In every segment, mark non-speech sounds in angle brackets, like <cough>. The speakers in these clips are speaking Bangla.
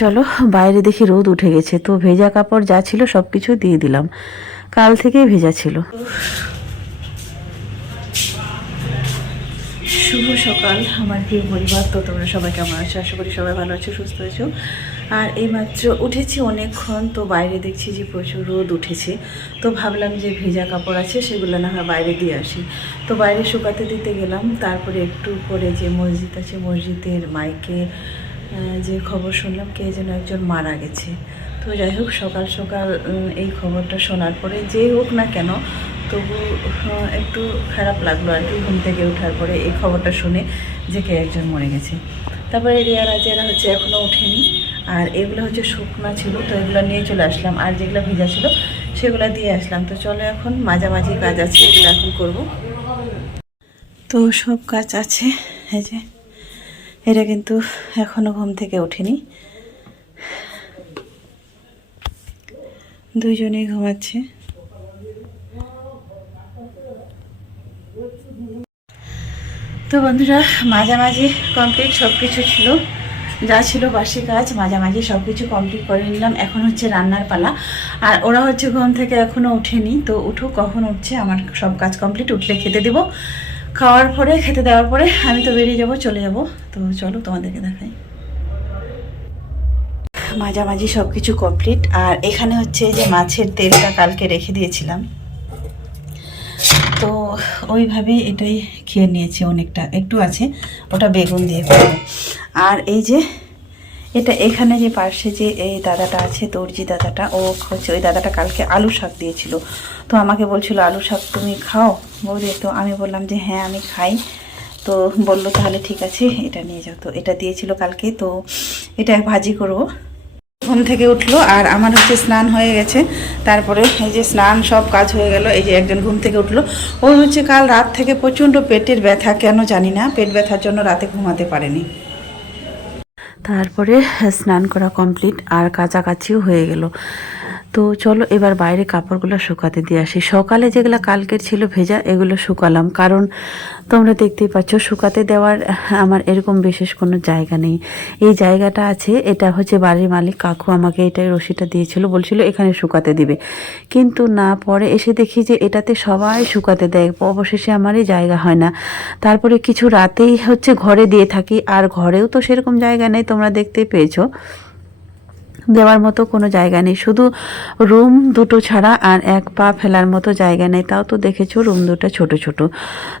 চলো, বাইরে দেখি রোদ উঠে গেছে। তো ভেজা কাপড় যা ছিল সব কিছু দিয়ে দিলাম। কাল থেকেই ভেজা ছিল। শুভ সকাল, আমার প্রিয় পরিবার। তো তোমরা সবাই কেমন আছো? আশা করি সবাই ভালো আছো, সুস্থ আছো। আর এইমাত্র উঠেছি অনেকক্ষণ, তো বাইরে দেখছি যে প্রচুর রোদ উঠেছে। তো ভাবলাম যে ভেজা কাপড় আছে, সেগুলো না হয় বাইরে দিয়ে আসি। তো বাইরে শুকাতে দিতে গেলাম, তারপরে একটু পরে যে মসজিদ আছে, মসজিদের মাইকে যে খবর শুনলাম কে যেন একজন মারা গেছে। তো যাই হোক, সকাল সকাল এই খবরটা শোনার পরে যে হোক না কেন, তবু একটু খারাপ লাগল আর কি ঘুম থেকে ওঠার পরে এই খবরটা শুনে যে কে একজন মরে গেছে। তারপরে রিয়া রাজেরা হচ্ছে এখনও ওঠেনি। আর এগুলো হচ্ছে শুকনা ছিল, তো এগুলো নিয়ে চলে আসলাম। আর যেগুলো ভিজা ছিল, সেগুলো দিয়ে আসলাম। তো চলো এখন মাঝামাঝি কাজ আছে, এগুলো এখন করব। তো সব কাজ আছে, এই যে এটা কিন্তু এখনও ঘুম থেকে ওঠেনি। দুইজনেই ঘুমাচ্ছে। তো বন্ধুরা, মাঝামাঝি কমপ্লিট সব কিছু ছিল। যা ছিল বাসি কাজ, মাঝামাঝি সব কিছু কমপ্লিট করে নিলাম। এখন হচ্ছে রান্নার পালা। আর ওরা হচ্ছে ঘুম থেকে এখনও ওঠেনি, তো উঠো কখন উঠছে, আমার সব কাজ কমপ্লিট উঠলে খেতে দেবো। খাওয়ার পরে, খেতে দেওয়ার পরে আমি তো বেরিয়ে যাব, চলে যাব। তো চলো তোমাদেরকে দেখাই। মাঝামাঝি সব কিছু কমপ্লিট। আর এখানে হচ্ছে যে মাছের তেলটা কালকে রেখে দিয়েছিলাম। তো ওইভাবে এটাই খেয়ে নিয়েছি অনেকটা। একটু আছে, ওটা বেগুন দিয়ে আর এই যে এটা এখানে যে পাশে যে এই দাদাটা আছে, দর্জি দাদাটা, ও হচ্ছে ওই দাদাটা কালকে আলু শাক দিয়েছিল। তো আমাকে বলছিল, আলু শাক তুমি খাও? বৌদি তো আমি বললাম যে হ্যাঁ আমি খাই। তো বলল, তাহলে ঠিক আছে, এটা নিয়ে যাও। তো এটা দিয়েছিল কালকে, তো এটা ভাজি করব। ঘুম থেকে উঠল আর আমার হচ্ছে স্নান হয়ে গেছে। তারপরে এই যে স্নান সব কাজ হয়ে গেল, এই যে একজন ঘুম থেকে উঠল। ওই হচ্ছে কাল রাত থেকে প্রচণ্ড পেটের ব্যথা, কেন জানি না, পেট ব্যথার জন্য রাতে ঘুমাতে পারেনি। তারপরে স্নান করা কমপ্লিট আর কাছাকাছিও হয়ে গেল। তো চলো এবার বাইরে কাপড়গুলো শুকাতে দিয়ে আসি। সকালে যেগুলো কালকের ছিল ভেজা, এগুলো শুকালাম। কারণ তোমরা দেখতেই পাচ্ছ, শুকাতে দেওয়ার আমার এরকম বিশেষ কোনো জায়গা নেই। এই জায়গাটা আছে, এটা হচ্ছে বাড়ির মালিক কাকু আমাকে এটাই রশিটা দিয়েছিল, বলছিল এখানে শুকাতে দিবে। কিন্তু না পরে এসে দেখি যে এটাতে সবাই শুকাতে দেয়, অবশেষে আমারই জায়গা হয় না। তারপরে কিছু রাতেই হচ্ছে ঘরে দিয়ে থাকি, আর ঘরেও তো সেরকম জায়গা নেই, তোমরা দেখতেই পেয়েছ। দেওয়ার মতো কোনো জায়গা নেই। শুধু রুম দুটো ছাড়া আর এক পা ফেলার মতো জায়গা নেই। তাও তো দেখেছ রুম দুটো ছোট ছোট।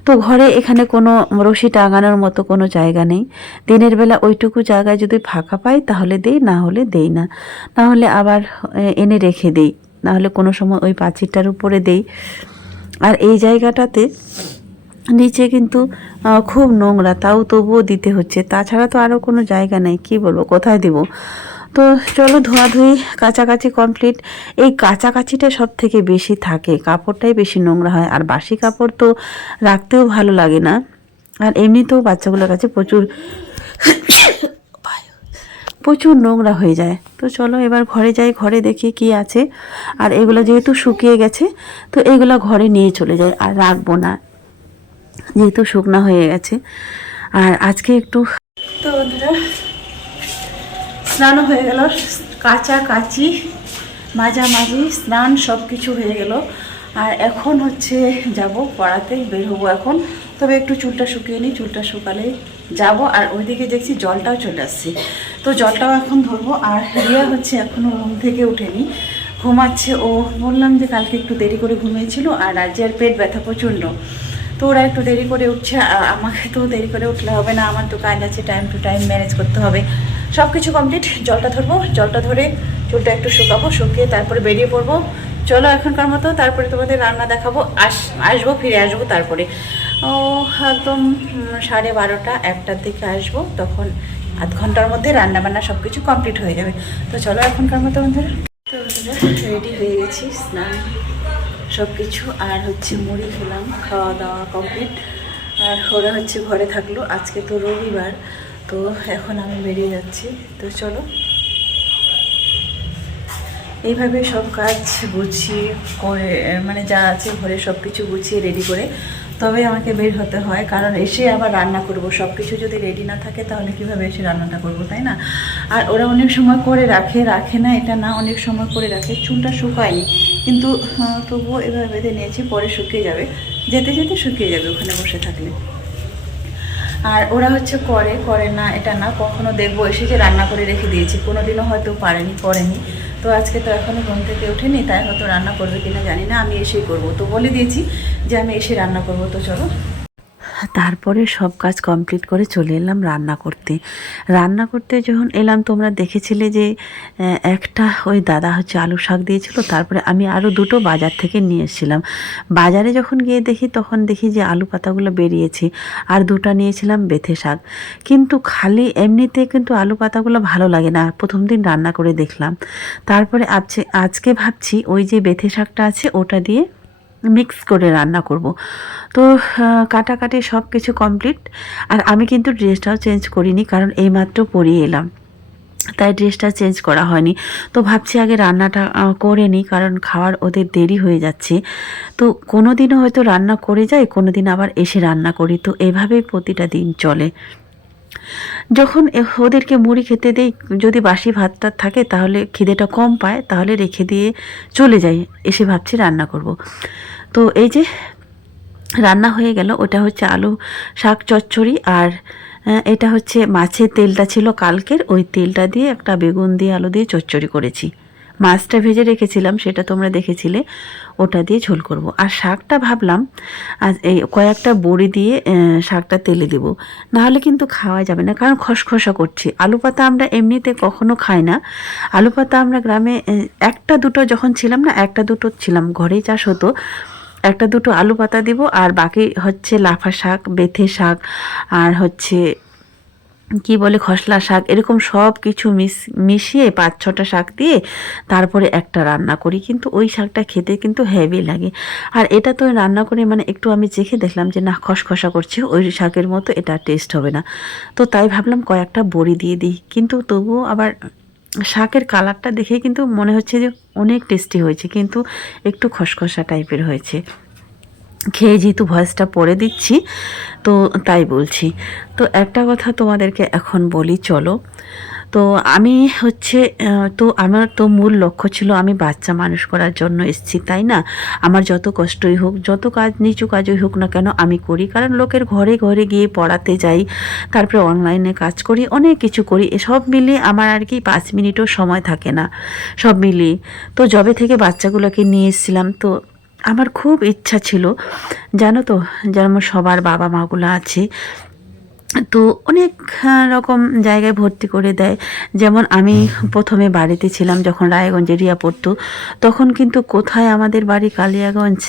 তো ঘরে এখানে কোনো রশি টাঙানোর মতো কোনো জায়গা নেই। দিনের বেলা ওইটুকু জায়গায় যদি ফাঁকা পাই, তাহলে দেই, না হলে দেই না। না হলে আবার এনে রেখে দেই। না হলে কোনো সময় ওই পাঁচিরটার উপরে দেই। আর এই জায়গাটাতে নিচে কিন্তু খুব নোংরা। তাও তবুও দিতে হচ্ছে। তাছাড়া তো আরও কোনো জায়গা নেই। কি বলব? কোথায় দিব? তো চলো ধোয়াধুয়ি কাছাকাছি কমপ্লিট এই কাছাকাছিটা সব থেকে বেশি থাকে, কাপড়টাই বেশি নোংরা হয়। আর বাসি কাপড় তো রাখতেও ভালো লাগে না। আর এমনিতেও বাচ্চাগুলোর কাছে প্রচুর প্রচুর নোংরা হয়ে যায়। তো চলো এবার ঘরে যাই, ঘরে দেখি কি আছে। আর এগুলো যেহেতু শুকিয়ে গেছে, তো এগুলো ঘরে নিয়ে চলে যায় আর রাখব না, যেহেতু শুকনা হয়ে গেছে। আর আজকে একটু তো বন্ধুরা স্নানও হয়ে গেল। কাঁচা কাচি মাঝামাঝি স্নান সব কিছু হয়ে গেল। আর এখন হচ্ছে যাব পড়াতে, বের হব এখন। তবে একটু চুলটা শুকিয়ে নিই, চুলটা শুকালে যাব। আর ওইদিকে দেখছি জলটাও চলে আসছে। তো জলটাও এখন ধরবো। আর রিয়া হচ্ছে এখনও ঘুম থেকে উঠেনি ঘুমাচ্ছে ও। বললাম যে কালকে একটু দেরি করে ঘুমিয়েছিল আর আজ আর পেট ব্যথা প্রচণ্ড। তো ওরা একটু দেরি করে উঠছে। আমাকে তো দেরি করে উঠলে হবে না। আমার তো কাজ আছে টাইম টু টাইম ম্যানেজ করতে হবে। সব কিছু কমপ্লিট জলটা ধরবো, জলটা ধরে চুলটা একটু শুকাবো, শুকিয়ে তারপরে বেরিয়ে পড়ব। চলো এখনকার মতো, তারপরে তোমাদের রান্না দেখাবো, আস, আসব, ফিরে আসব তারপরে। ও, একদম সাড়ে বারোটা, একটার দিকে আসব, তখন আধ ঘণ্টার মধ্যে রান্না বান্না সব কিছু কমপ্লিট হয়ে যাবে। তো চলো এখনকার মতো বন্ধুরা। তো রেডি হয়ে গেছি, স্নান সব কিছু আর হচ্ছে মুড়ি খেলাম, খাওয়া দাওয়া কমপ্লিট আর ওরা হচ্ছে ঘরে থাকল, আজকে তো রবিবার তো এখন আমি বেরিয়ে যাচ্ছি। তো চলো। এইভাবে সব কাজ গুছিয়ে করে মানে যা আছে ঘরে সব কিছু গুছিয়ে রেডি করে তবে আমাকে বের হতে হয়। কারণ এসে আবার রান্না করব। সব কিছু যদি রেডি না থাকে তাহলে কীভাবে এসে রান্নাটা করব, তাই না? আর ওরা অনেক সময় করে রাখে রাখে না, এটা না, অনেক সময় করে রাখে। চুলটা শুকায়নি কিন্তু তবুও এভাবে বেঁধে নিয়েছি, পরে শুকিয়ে যাবে। যেতে যেতে শুকিয়ে যাবে ওখানে বসে থাকলে। আর ওরা হচ্ছে করে করে না, এটা না, কখনো দেখব, এসে যে রান্না করে রেখে দিয়েছি কোনো দিনও হয়তো পারেনি, করেনি। তো আজকে তো এখনও ঘুম থেকে ওঠেনি তাই হয়তো রান্না করবে কিনা জানি না, আমি এসেই করব। তো বলে দিয়েছি যে আমি এসে রান্না করব, তো চলো। তারপরে সব কাজ কমপ্লিট করে চলে এলাম রান্না করতে। রান্না করতে যখন এলাম, তোমরা দেখেছিলে যে একটা ওই দাদা হচ্ছে আলু শাক দিয়েছিল, তারপরে আমি আরও দুটো বাজার থেকে নিয়ে এসেছিলাম। বাজারে যখন গিয়ে দেখি, তখন দেখি যে আলু পাতাগুলো বেরিয়েছে, আর দুটো নিয়েছিলাম বেথে শাক। কিন্তু খালি এমনিতে কিন্তু আলু পাতাগুলো ভালো লাগে না, প্রথম দিন রান্না করে দেখলাম। তারপরে আজকে আজকে ভাবছি ওই যে বেথে শাকটা আছে, ওটা দিয়ে মিক্স করে রান্না করব। তো কাটাকাটি সব কিছু কমপ্লিট আর আমি কিন্তু ড্রেসটাও চেঞ্জ করিনি কারণ এইমাত্র পরিয়ে এলাম। তাই ড্রেসটা চেঞ্জ করা হয়নি। তো ভাবছি আগে রান্নাটা করে নিই কারণ খাওয়ার ওদের দেরি হয়ে যাচ্ছে। তো কোনো দিনও হয়তো রান্না করে যাই কোনো দিন আবার এসে রান্না করি। তো এভাবেই প্রতিটা দিন চলে। যখন ওদেরকে মুড়ি খেতে দেই, যদি বাসি ভাতটা থাকে, তাহলে খিদেটা কম পায়, তাহলে রেখে দিয়ে চলে যাই। এসে ভাবছি রান্না করব। তো এই যে রান্না হয়ে গেল, ওটা হচ্ছে আলু শাক চচ্চড়ি, আর এটা হচ্ছে মাছের তেলটা ছিল কালকের, ওই তেলটা দিয়ে একটা বেগুন দিয়ে আলু দিয়ে চচ্চড়ি করেছি। মাছটা ভেজে রেখেছিলাম, সেটা তোমরা দেখেছিলে, ওটা দিয়ে ঝোল করব। আর শাকটা ভাবলাম, আজ এই কয়েকটা বড়ি দিয়ে শাকটা তেলে দেব। নাহলে কিন্তু খাওয়া যাবে না, কারণ খসখসা করছি। আলু পাতা আমরা এমনিতে কখনো খাই না। আলু পাতা আমরা গ্রামে একটা দুটো যখন ছিলাম না, একটা দুটো ছিলাম, ঘরেই চাষ হতো। একটা দুটো আলু পাতা দিব, আর বাকি হচ্ছে লাফা শাক, বেথে শাক, আর হচ্ছে কি বলে, খসলা শাক, এরকম সব কিছু মিশ মিশিয়ে পাঁচ ছটা শাক দিয়ে তারপরে একটা রান্না করি। কিন্তু ওই শাকটা খেতে কিন্তু হেভি লাগে। আর এটা তো রান্না করে মানে একটু আমি চেখে দেখলাম যে, না, খসখসা করছে, ওই শাকের মতো এটা টেস্ট হবে না। তো তাই ভাবলাম কয়েকটা বড়ি দিয়ে দিই। কিন্তু তবুও আবার শাকের কালারটা দেখে কিন্তু মনে হচ্ছে যে অনেক টেস্টি হয়েছে, কিন্তু একটু খসখসা টাইপের হয়েছে। খেয়ে যেহেতু ভয়েসটা পড়ে দিচ্ছি, তো তাই বলছি। তো একটা কথা তোমাদেরকে এখন বলি, চলো। তো আমি হচ্ছে তো আমার তো মূল লক্ষ্য ছিল আমি বাচ্চা মানুষ করার জন্য এসেছি, তাই না? আমার যত কষ্টই হোক, যত কাজ, নিচু কাজই হোক না কেন আমি করি। কারণ লোকের ঘরে ঘরে গিয়ে পড়াতে যাই, তারপরে অনলাইনে কাজ করি, অনেক কিছু করি সব মিলিয়ে আমার আর কি পাঁচ মিনিটও সময় থাকে না। সব মিলিয়ে। তো জবে থেকে বাচ্চাগুলোকে নিয়ে এসেছিলাম, তো আমার খুব ইচ্ছা ছিল, জানো তো যেমন সবার বাবা মাগুলো আছে। তো অনেক রকম জায়গায় ভর্তি করে দেয়। যেমন আমি প্রথমে বাড়িতে ছিলাম যখন রায়গঞ্জে রিয়া পড়তো, তখন কিন্তু কোথায় আমাদের বাড়ি কালিয়াগঞ্জ,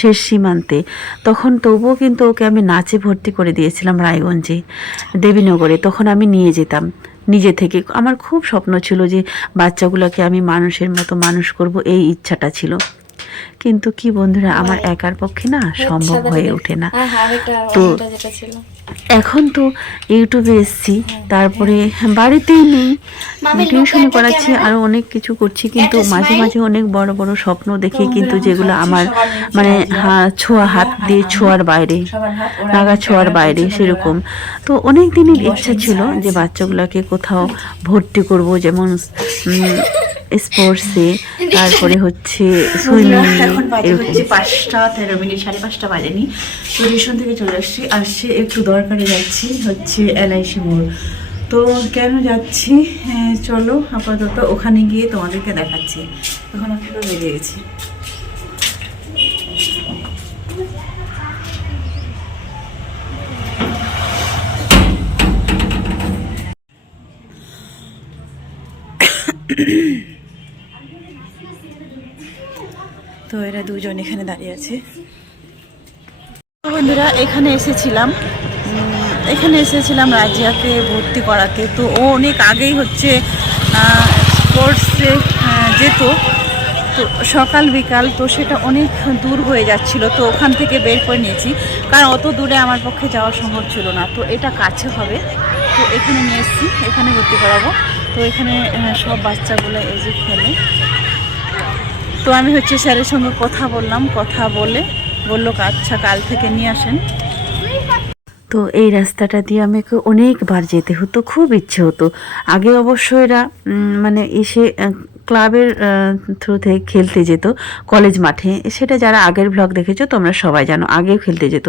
শেষ সীমান্তে। তখন তবুও কিন্তু ওকে আমি নাচে ভর্তি করে দিয়েছিলাম রায়গঞ্জে, দেবীনগরে। তখন আমি নিয়ে যেতাম, নিজে থেকে। আমার খুব স্বপ্ন ছিল যে বাচ্চাগুলোকে আমি মানুষের মতো মানুষ করব, এই ইচ্ছাটা ছিল। কিন্তু কি বন্ধুরা আমার একার পক্ষে না সম্ভব হয়ে ওঠে না। হ্যাঁ হ্যাঁ তো- এখন তো ইউটিউবে এসছি তারপরে বাড়িতেই নেই। টিউশন করাচ্ছি ক্যামেরা- আরও অনেক কিছু করছি কিন্তু মাঝে মাঝে অনেক বড় বড় স্বপ্ন দেখি কিন্তু যেগুলো আমার মানে ছোঁয়া হাত দিয়ে ছোঁয়ার বাইরে নাগা ছোঁয়ার বাইরে সেরকম। তো অনেক দিনের ইচ্ছা ছিল যে বাচ্চাগুলোকে কোথাও ভর্তি করব যেমন স্পোর্টসে তারপরে হচ্ছে <laughs> সুইমিং এখন বাজে হচ্ছে পাঁচটা তেরো মিনিট সাড়ে পাঁচটা বাজেনি। তো টিউশন থেকে চলে আসছি আসছে একটু দরকারে যাচ্ছি হচ্ছে এলআইসি মোড়। তো কেন যাচ্ছি? হ্যাঁ, চলো আপাতত ওখানে গিয়ে তোমাদেরকে দেখাচ্ছি। এখন আমি বেরিয়ে গেছি। তো এরা দুজন এখানে দাঁড়িয়ে আছে। বন্ধুরা, এখানে এসেছিলাম। এখানে এসেছিলাম রাজিয়াকে ভর্তি করাতে। তো ও অনেক আগেই হচ্ছে স্পোর্টসে যেত। তো সকাল, বিকাল, তো সেটা অনেক দূর হয়ে যাচ্ছিল। তো ওখান থেকে বের করে নিয়েছি। কারণ অত দূরে আমার পক্ষে যাওয়া সম্ভব ছিল না। তো এটা কাছে হবে। তো এখানে নিয়ে এসেছি। এখানে ভর্তি করাবো। তো এখানে সব বাচ্চাগুলো যে খেলে। তো আমি হচ্ছে স্যারের সঙ্গে কথা বললাম, কথা বলে বলল আচ্ছা কাল থেকে নিয়ে আসেন। তো এই রাস্তাটা দিয়ে আমাকে অনেকবার যেতে হতো, খুব ইচ্ছে হতো। আগে অবশ্য এরা মানে এসে ক্লাবের থ্রু থেকে খেলতে যেত, কলেজ মাঠে। সেটা যারা আগের ব্লগ দেখেছ, তোমরা সবাই জানো, আগেও খেলতে যেত।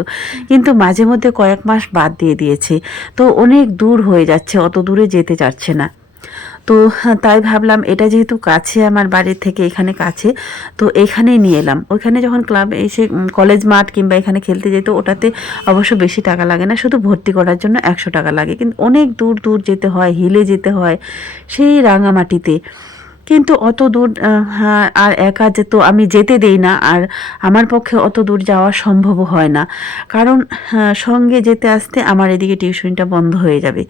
কিন্তু মাঝে মধ্যে কয়েক মাস বাদ দিয়ে দিয়েছে। তো অনেক দূর হয়ে যাচ্ছে, অত দূরে যেতে চাচ্ছে না। তো হ্যাঁ, তাই ভাবলাম এটা যেহেতু কাছে আমার বাড়ির থেকে এখানে কাছে তো এখানেই নিয়ে এলাম। ওইখানে যখন ক্লাব এসে কলেজ মাঠ কিংবা এখানে খেলতে যেত ওটাতে অবশ্য বেশি টাকা লাগে না শুধু ভর্তি করার জন্য একশো টাকা লাগে। কিন্তু অনেক দূর দূর যেতে হয় হিলে যেতে হয় সেই রাঙামাটিতে। কিন্তু অত দূর হ্যাঁ, আর একা যে তো আমি যেতে দেই না আর আমার পক্ষে অত দূর যাওয়া সম্ভব হয় না। কারণ হ্যাঁ, সঙ্গে যেতে আসতে আমার এদিকে টিউশনটা বন্ধ হয়ে যাবে।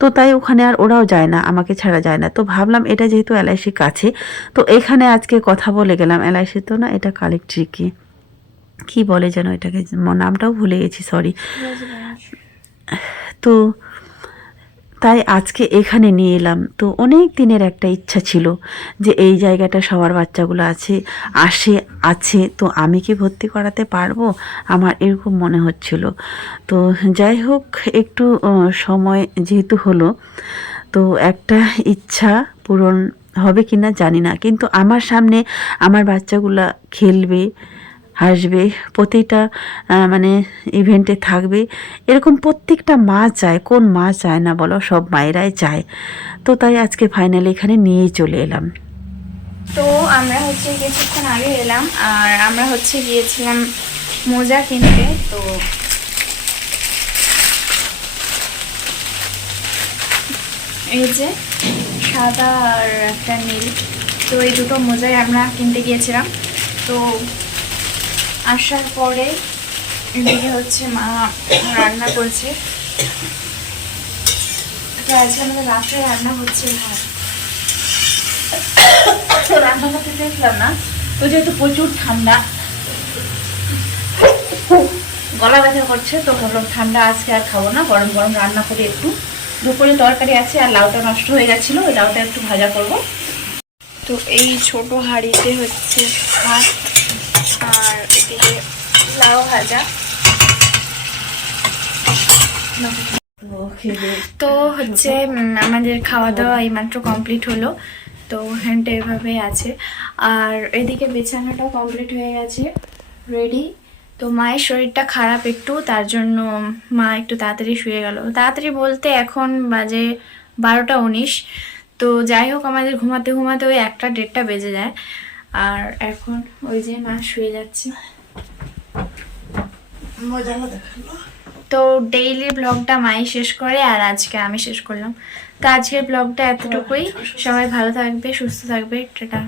তো তাই ওখানে আর ওরাও যায় না আমাকে ছাড়া যায় না। তো ভাবলাম এটা যেহেতু এলআইসি কাছে তো এখানে আজকে কথা বলে গেলাম। এলআইসি তো না এটা কালেক্ট্রিকে কি বলে যেন এটাকে নামটাও ভুলে গেছি সরি তো তাই আজকে এখানে নিয়ে এলাম। তো অনেক দিনের একটা ইচ্ছা ছিল যে এই জায়গাটা সবার বাচ্চাগুলো আছে, আসে, আছে, তো আমি কি ভর্তি করাতে পারব? আমার এরকম মনে হচ্ছিল। তো যাই হোক, একটু সময় যেহেতু হলো, তো একটা ইচ্ছা পূরণ হবে কি না জানি না। কিন্তু আমার সামনে আমার বাচ্চাগুলা খেলবে হাসবে, প্রতিটা মানে ইভেন্টে থাকবে। এরকম প্রত্যেকটা মা চায় কোন মা চায় না বলো, সব মায়েরাই চায় তো তাই আজকে ফাইনালি এখানে নিয়েই চলে এলাম। তো আমরা হচ্ছে কিছুক্ষণ আগে এলাম, আর আমরা হচ্ছে গিয়েছিলাম মোজা কিনতে, তো এই যে সাদা আর একটা নীল, তো এই দুটো মোজাই আমরা কিনতে গিয়েছিলাম। তো আসার পরে এদিকে হচ্ছে মা রান্না করছে। তো আজকে আমাদের রাত্রে রান্না হচ্ছে ভাত। রান্না করতে দেখলাম না, তো যেহেতু প্রচুর ঠান্ডা, গলা ব্যথা করছে, তো ভাবলাম ঠান্ডা আজকে আর খাব না, গরম গরম রান্না করে একটু দুপুরে তরকারি আছে আর লাউটা নষ্ট হয়ে গেছিল, ওই লাউটা একটু ভাজা করব। তো এই ছোট হাঁড়িতে হচ্ছে ভাত। আর এদিকে লাউ ভাজা তো হচ্ছে আমাদের খাওয়া দাওয়া এইমাত্র কমপ্লিট হলো। তো হ্যান্ডটা এভাবে আছে। আর এদিকে বিছানাটাও কমপ্লিট হয়ে গেছে রেডি তো মায়ের শরীরটা খারাপ একটু, তার জন্য মা একটু তাড়াতাড়ি শুয়ে গেল। তাড়াতাড়ি বলতে এখন বাজে বারোটা উনিশ। তো যাই হোক, আমাদের ঘুমাতে ঘুমাতে ওই একটা দেড়টা বেজে যায়। আর এখন ওই যে মা শুয়ে যাচ্ছে। তো ডেইলি ব্লগটা মাই শেষ করে আর আজকে আমি শেষ করলাম। তো আজকের ব্লগটা এতটুকুই। সবাই ভালো থাকবে সুস্থ থাকবে। টাটা।